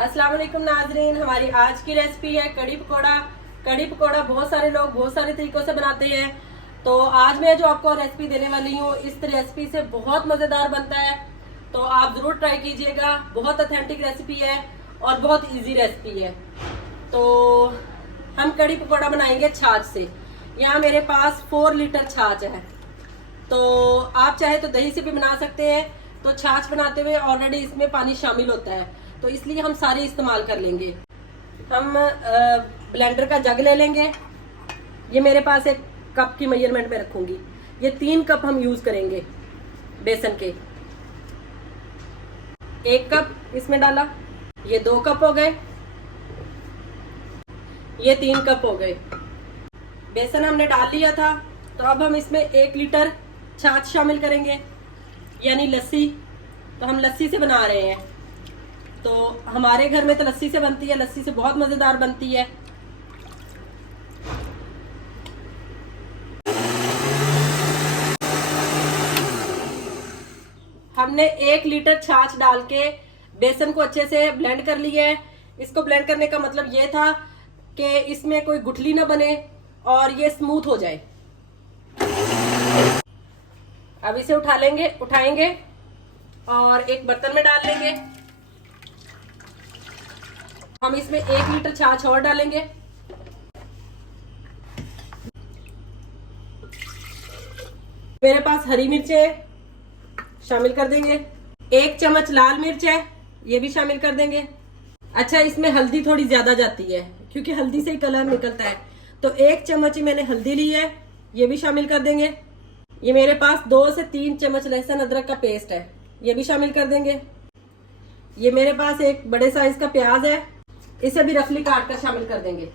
अस्सलाम वालेकुम नाजरीन, हमारी आज की रेसिपी है कड़ी पकौड़ा। कड़ी पकौड़ा बहुत सारे लोग बहुत सारे तरीकों से बनाते हैं, तो आज मैं जो आपको रेसिपी देने वाली हूँ इस रेसिपी से बहुत मजेदार बनता है, तो आप जरूर ट्राई कीजिएगा। बहुत ऑथेंटिक रेसिपी है और बहुत इजी रेसिपी है। तो हम कड़ी पकौड़ा बनाएंगे छाछ से। यहाँ मेरे पास 4 लीटर छाछ है, तो आप चाहे तो दही से भी बना सकते हैं। तो छाछ बनाते हुए ऑलरेडी इसमें पानी शामिल होता है, तो इसलिए हम सारे इस्तेमाल कर लेंगे। हम ब्लेंडर का जग ले लेंगे। ये मेरे पास एक कप की मेजरमेंट में रखूंगी। ये 3 कप हम यूज करेंगे बेसन के। 1 कप इसमें डाला, ये 2 कप हो गए, ये 3 कप हो गए। बेसन हमने डाल लिया था, तो अब हम इसमें 1 लीटर छाछ शामिल करेंगे, यानी लस्सी। तो हम लस्सी से बना रहे हैं, तो हमारे घर में तो लस्सी से बनती है, लस्सी से बहुत मजेदार बनती है। हमने 1 लीटर छाछ डाल के बेसन को अच्छे से ब्लेंड कर लिया है। इसको ब्लेंड करने का मतलब ये था कि इसमें कोई गुठली ना बने और ये स्मूथ हो जाए। अब इसे उठाएंगे और एक बर्तन में डाल लेंगे। हम इसमें 1 लीटर छाछ और डालेंगे। मेरे पास हरी मिर्च है, शामिल कर देंगे। 1 चम्मच लाल मिर्च है, ये भी शामिल कर देंगे। अच्छा, इसमें हल्दी थोड़ी ज्यादा जाती है क्योंकि हल्दी से ही कलर निकलता है, तो 1 चम्मच ही मैंने हल्दी ली है, ये भी शामिल कर देंगे। ये मेरे पास 2 से 3 चम्मच लहसुन अदरक का पेस्ट है, ये भी शामिल कर देंगे। ये मेरे पास एक बड़े साइज का प्याज है, इसे भी रफली काट कर शामिल कर देंगे।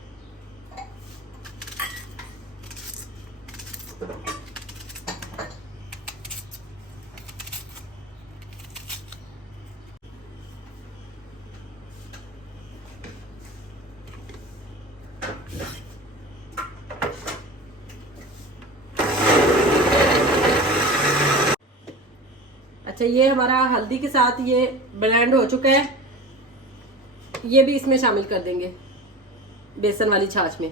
अच्छा, ये हमारा हल्दी के साथ ये ब्लेंड हो चुका है, ये भी इसमें शामिल कर देंगे बेसन वाली छाछ में।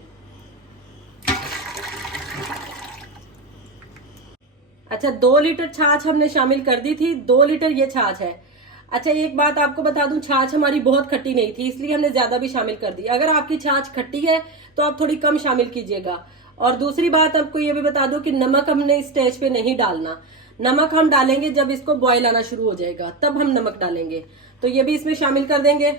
अच्छा, 2 लीटर छाछ हमने शामिल कर दी थी, 2 लीटर ये छाछ है। अच्छा, एक बात आपको बता दूं, छाछ हमारी बहुत खट्टी नहीं थी, इसलिए हमने ज्यादा भी शामिल कर दी। अगर आपकी छाछ खट्टी है तो आप थोड़ी कम शामिल कीजिएगा। और दूसरी बात आपको ये भी बता दूं कि नमक हमने इस स्टेज पे नहीं डालना। नमक हम डालेंगे जब इसको बॉयल आना शुरू हो जाएगा, तब हम नमक डालेंगे। तो ये भी इसमें शामिल कर देंगे।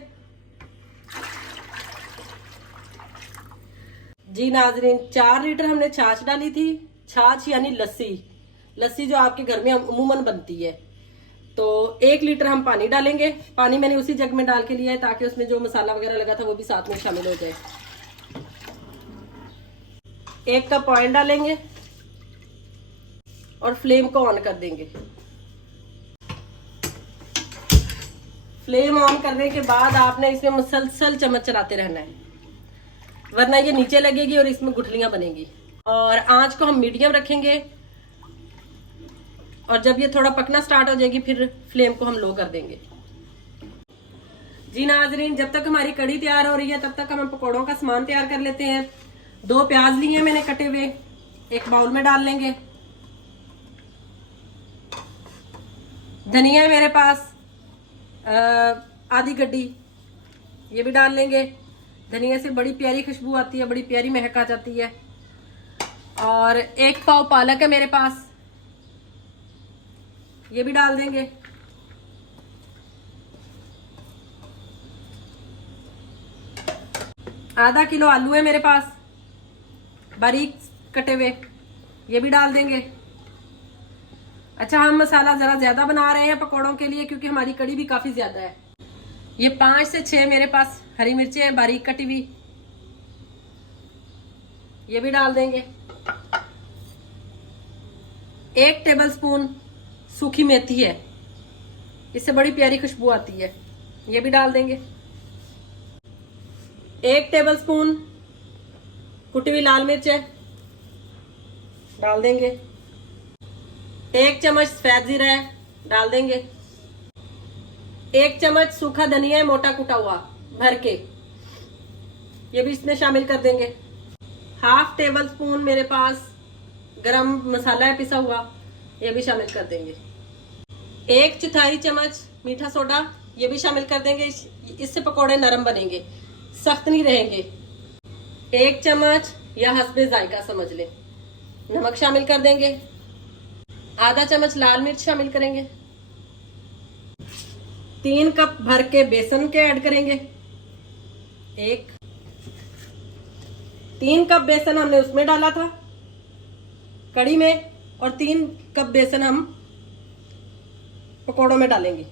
जी नाजरीन, 4 लीटर हमने छाछ डाली थी। छाछ यानी लस्सी, लस्सी जो आपके घर में अमूमन बनती है। तो 1 लीटर हम पानी डालेंगे। पानी मैंने उसी जग में डाल के लिया है ताकि उसमें जो मसाला वगैरह लगा था वो भी साथ में शामिल हो जाए। 1 कप ऑयल डालेंगे और फ्लेम को ऑन कर देंगे। फ्लेम ऑन करने के बाद आपने इसमें मुसलसल चम्मच चलाते रहना है, वरना ये नीचे लगेगी और इसमें गुठलियां बनेगी। और आंच को हम मीडियम रखेंगे, और जब ये थोड़ा पकना स्टार्ट हो जाएगी फिर फ्लेम को हम लो कर देंगे। जी नाजरीन, जब तक हमारी कड़ी तैयार हो रही है तब तक हम पकौड़ों का सामान तैयार कर लेते हैं। 2 प्याज लिए मैंने कटे हुए, एक बाउल में डाल लेंगे। धनिया है मेरे पास आधी गड्डी, ये भी डाल लेंगे। धनिया से बड़ी प्यारी खुशबू आती है, बड़ी प्यारी महक आ जाती है। और 1 पाव पालक है मेरे पास, ये भी डाल देंगे। आधा किलो आलू है मेरे पास, बारीक कटे हुए, ये भी डाल देंगे। अच्छा, हम मसाला जरा ज्यादा बना रहे हैं पकौड़ों के लिए क्योंकि हमारी कड़ी भी काफी ज्यादा है। ये 5 से 6 मेरे पास हरी मिर्चें हैं बारीक कटी हुई, ये भी डाल देंगे। 1 टेबलस्पून सूखी मेथी है, इससे बड़ी प्यारी खुशबू आती है, ये भी डाल देंगे। 1 टेबलस्पून कुटी हुई लाल मिर्च है, डाल देंगे। 1 चम्मच सफेद जीरा है, डाल देंगे। 1 चम्मच सूखा धनिया है मोटा कुटा हुआ, भर के ये भी इसमें शामिल कर देंगे। 1/2 टेबल स्पून मेरे पास गरम मसाला है पिसा हुआ, ये भी शामिल कर देंगे। 1/4 चम्मच मीठा सोडा, ये भी शामिल कर देंगे। इससे पकोड़े नरम बनेंगे, सख्त नहीं रहेंगे। 1 चम्मच या हस्बे जायका समझ लें नमक शामिल कर देंगे। आधा चम्मच लाल मिर्च शामिल करेंगे। 3 कप भर के बेसन के ऐड करेंगे। 3 कप बेसन हमने उसमें डाला था कड़ी में, और 3 कप बेसन हम पकोड़ों में डालेंगे।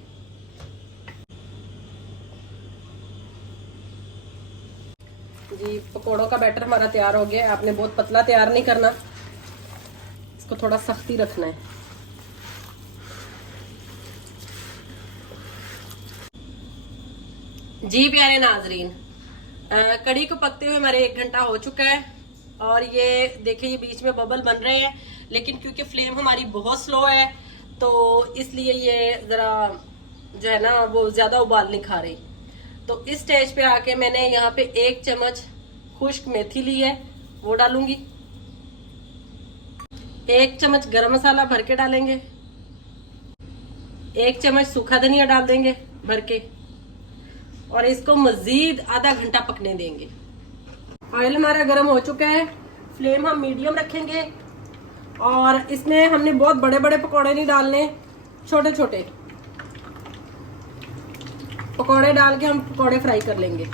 जी पकोड़ों का बैटर हमारा तैयार हो गया है। आपने बहुत पतला तैयार नहीं करना, इसको थोड़ा सख्ती रखना है। जी प्यारे नाजरीन, कड़ी को पकते हुए हमारे 1 घंटा हो चुका है और ये देखिए ये बीच में बबल बन रहे हैं, लेकिन क्योंकि फ्लेम हमारी बहुत स्लो है तो इसलिए ये जरा जो है ना वो ज्यादा उबाल नहीं खा रही। तो इस स्टेज पे आके मैंने यहाँ पे 1 चम्मच खुश्क मेथी ली है, वो डालूंगी। 1 चम्मच गरम मसाला भर के डालेंगे। 1 चम्मच सूखा धनिया डाल देंगे भर के, और इसको मजीद आधा घंटा पकने देंगे। ऑयल हमारा गर्म हो चुका है, फ्लेम हम मीडियम रखेंगे और इसमें हमने बहुत बड़े बड़े पकोड़े नहीं डालने, छोटे छोटे पकोड़े डाल के हम पकोड़े फ्राई कर लेंगे।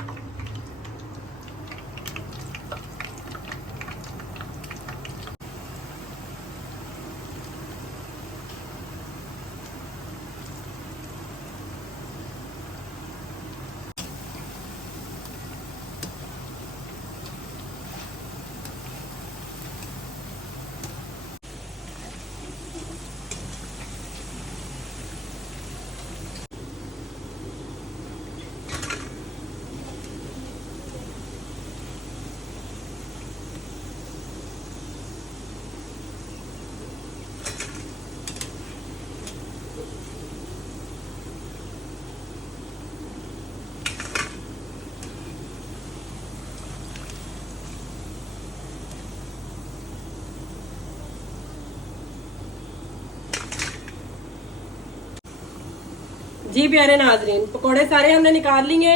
जी प्यारे नाजरीन, पकोड़े सारे हमने निकाल लिए।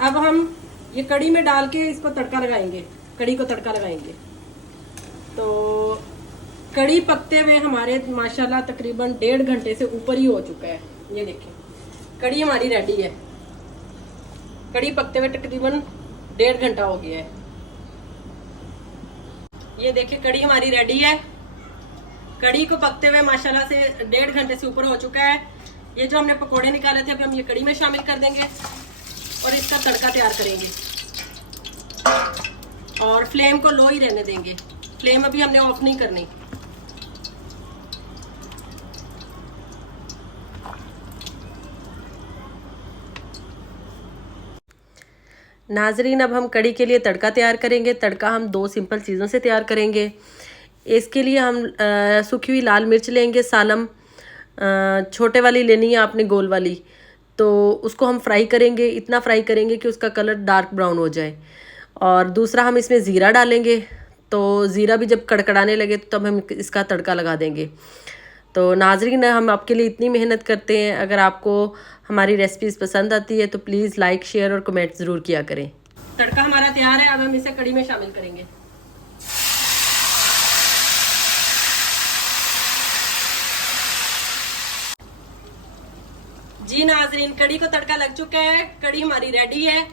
अब हम ये कड़ी में डाल के इसको तड़का लगाएंगे, कड़ी को तड़का लगाएंगे। तो कड़ी पकते हुए हमारे माशाल्लाह तकरीबन 1.5 घंटे से ऊपर ही हो चुका है। ये देखिए कड़ी हमारी रेडी है। कड़ी पकते हुए तकरीबन 1.5 घंटा हो गया है। ये देखिए कड़ी हमारी रेडी है। कड़ी को पकते हुए माशाल्लाह से 1.5 घंटे से ऊपर हो चुका है। ये जो हमने पकोड़े निकाले थे अभी हम ये कड़ी में शामिल कर देंगे और इसका तड़का तैयार करेंगे और फ्लेम को लो ही रहने देंगे। फ्लेम अभी हमने ऑफ नहीं करनी। नाजरीन, अब हम कड़ी के लिए तड़का तैयार करेंगे। तड़का हम 2 सिंपल चीज़ों से तैयार करेंगे। इसके लिए हम सूखी हुई लाल मिर्च लेंगे, सालम छोटे वाली लेनी है आपने, गोल वाली। तो उसको हम फ्राई करेंगे, इतना फ्राई करेंगे कि उसका कलर डार्क ब्राउन हो जाए। और दूसरा हम इसमें ज़ीरा डालेंगे। तो ज़ीरा भी जब कड़कड़ाने लगे तो तब हम इसका तड़का लगा देंगे। तो नाजरीन, हम आपके लिए इतनी मेहनत करते हैं। अगर आपको हमारी रेसिपीज़ पसंद आती है तो प्लीज़ लाइक, शेयर और कमेंट ज़रूर किया करें। तड़का हमारा तैयार है, अब हम इसे कड़ी में शामिल करेंगे। जी नाजरीन, कड़ी को तड़का लग चुका है, कड़ी हमारी रेडी है।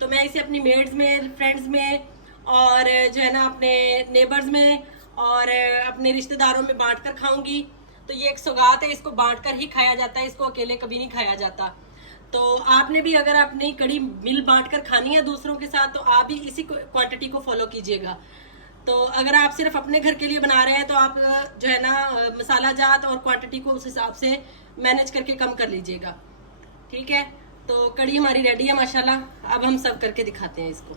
तो मैं इसे अपनी मेड्स में, फ्रेंड्स में और जो है ना अपने नेबर्स में और अपने रिश्तेदारों में बांट कर खाऊंगी। तो ये एक सौगात है, इसको बांट कर ही खाया जाता है, इसको अकेले कभी नहीं खाया जाता। तो आपने भी अगर अपनी कड़ी मिल बांट कर खानी है दूसरों के साथ तो आप भी इसी क्वांटिटी को फॉलो कीजिएगा। तो अगर आप सिर्फ अपने घर के लिए बना रहे हैं तो आप जो है ना मसाला जात और क्वांटिटी को उस हिसाब से मैनेज करके कम कर लीजिएगा। ठीक है, तो कड़ी हमारी रेडी है माशाल्लाह। अब हम सर्व करके दिखाते हैं इसको।